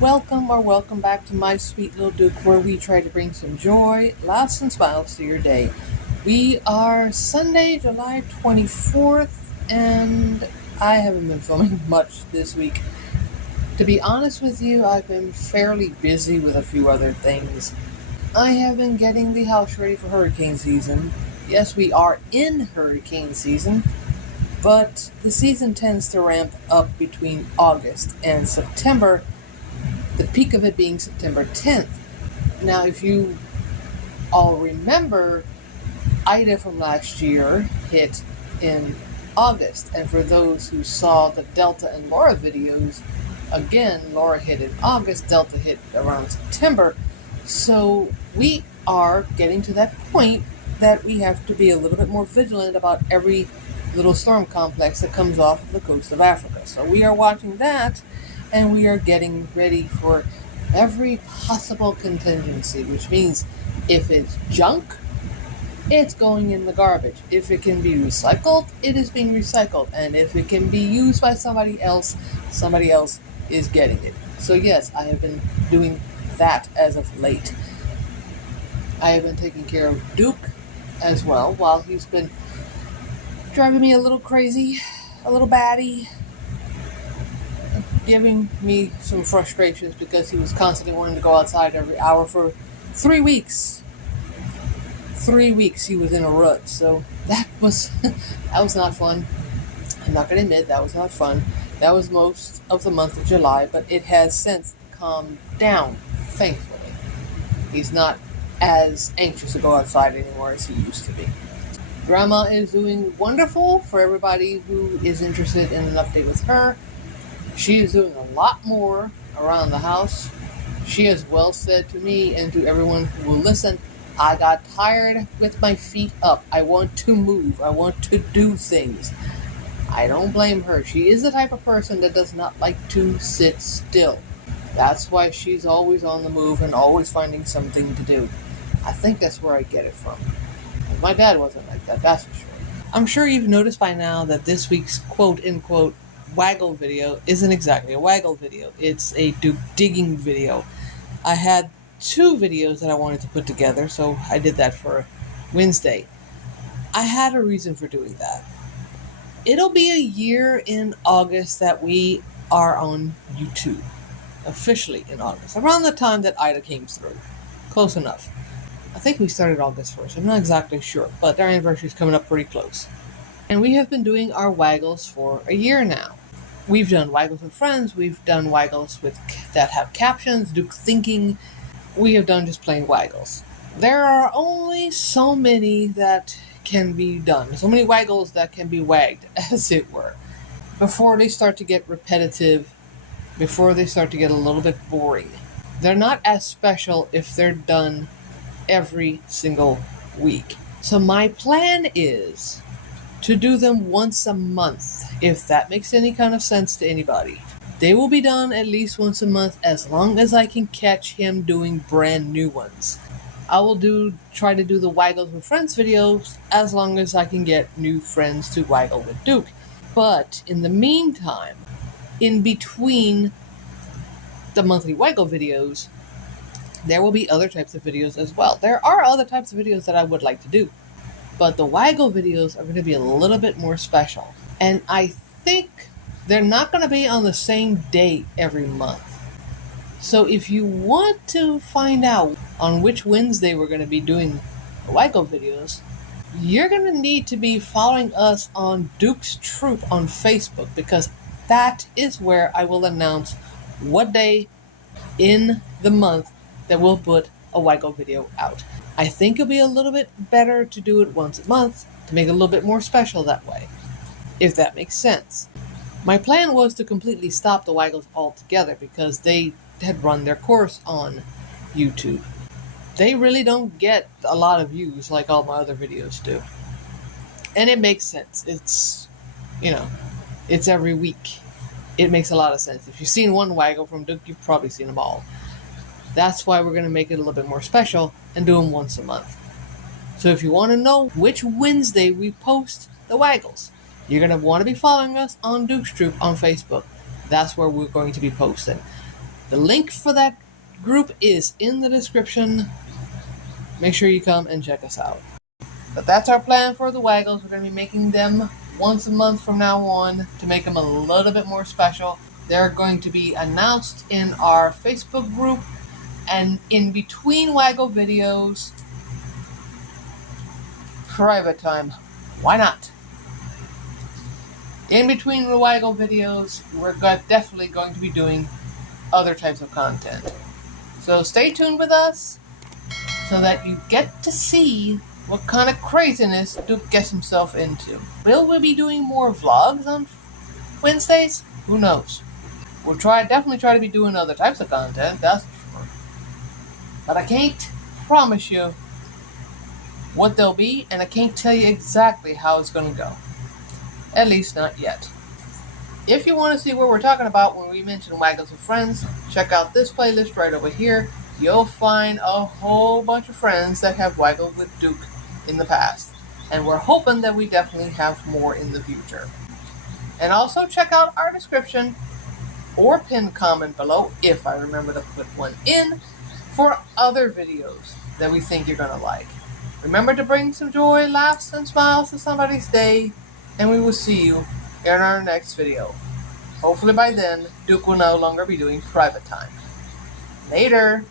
Welcome back to my sweet little Duke, where we try to bring some joy, laughs, and smiles to your day. We are Sunday, July 24th, and I haven't been filming much this week. To be honest with you, I've been fairly busy with a few other things. I have been getting the house ready for hurricane season. Yes, we are in hurricane season, but the season tends to ramp up between August and September, the peak of it being September 10th. Now, if you all remember, Ida from last year hit in August, and for those who saw the Delta and Laura videos, again, Laura hit in August, Delta hit around September. So we are getting to that point that we have to be a little bit more vigilant about every little storm complex that comes off of the coast of Africa. So we are watching that, and we are getting ready for every possible contingency, which means if it's junk, it's going in the garbage. If it can be recycled, it is being recycled. And if it can be used by somebody else is getting it. So yes, I have been doing that as of late. I have been taking care of Duke as well, while he's been driving me a little crazy, a little batty, giving me some frustrations because he was constantly wanting to go outside every hour for 3 weeks. 3 weeks he was in a rut, so that was not fun. I'm not going to admit that was not fun. That was most of the month of July, but it has since calmed down, thankfully. He's not as anxious to go outside anymore as he used to be. Grandma is doing wonderful. For everybody who is interested in an update with her, she is doing a lot more around the house. She has well said to me and to everyone who will listen, I got tired with my feet up. I want to move. I want to do things. I don't blame her. She is the type of person that does not like to sit still. That's why she's always on the move and always finding something to do. I think that's where I get it from. My dad wasn't like that, that's for sure. I'm sure you've noticed by now that this week's quote-unquote waggle video isn't exactly a waggle video. It's a Duke digging video. I had 2 videos that I wanted to put together, so I did that for Wednesday. I had a reason for doing that. It'll be a year in August that we are on YouTube. Officially in August. Around the time that Ida came through. Close enough. I think we started August 1st. I'm not exactly sure, but our anniversary is coming up pretty close. And we have been doing our waggles for a year now. We've done waggles with friends. We've done waggles that have captions, Duke thinking. We have done just plain waggles. There are only so many that can be done. So many waggles that can be wagged, as it were, before they start to get repetitive, before they start to get a little bit boring. They're not as special if they're done every single week. So my plan is to do them once a month, if that makes any kind of sense to anybody. They will be done at least once a month as long as I can catch him doing brand new ones. I will try to do the Waggles with Friends videos as long as I can get new friends to waggle with Duke. But in the meantime, in between the monthly waggle videos, there will be other types of videos as well. There are other types of videos that I would like to do, but the waggle videos are going to be a little bit more special. And I think they're not going to be on the same day every month. So if you want to find out on which Wednesday we're going to be doing the waggle videos, you're going to need to be following us on Duke's Troop on Facebook, because that is where I will announce what day in the month that we'll put a waggle video out. I think it'll be a little bit better to do it once a month to make it a little bit more special that way, if that makes sense. My plan was to completely stop the waggles altogether because they had run their course on YouTube. They really don't get a lot of views like all my other videos do. And it makes sense. It's every week. It makes a lot of sense. If you've seen one waggle from Duke, you've probably seen them all. That's why we're going to make it a little bit more special and do them once a month. So if you want to know which Wednesday we post the waggles, you're going to want to be following us on Duke's Troop on Facebook. That's where we're going to be posting. The link for that group is in the description. Make sure you come and check us out. But that's our plan for the Waggles. We're going to be making them once a month from now on to make them a little bit more special. They're going to be announced in our Facebook group, and in between Waggle videos, private time. Why not? In between the Waggle videos, we're definitely going to be doing other types of content. So stay tuned with us so that you get to see what kind of craziness Duke gets himself into. Will we be doing more vlogs on Wednesdays? Who knows? We'll definitely try to be doing other types of content, that's for sure. But I can't promise you what they'll be, and I can't tell you exactly how it's going to go. At least not yet. If you want to see what we're talking about when we mention Waggles with Friends, check out this playlist right over here. You'll find a whole bunch of friends that have waggled with Duke in the past. And we're hoping that we definitely have more in the future. And also check out our description or pinned comment below, if I remember to put one in, for other videos that we think you're going to like. Remember to bring some joy, laughs, and smiles to somebody's day, and we will see you in our next video. Hopefully by then, Duke will no longer be doing private time. Later!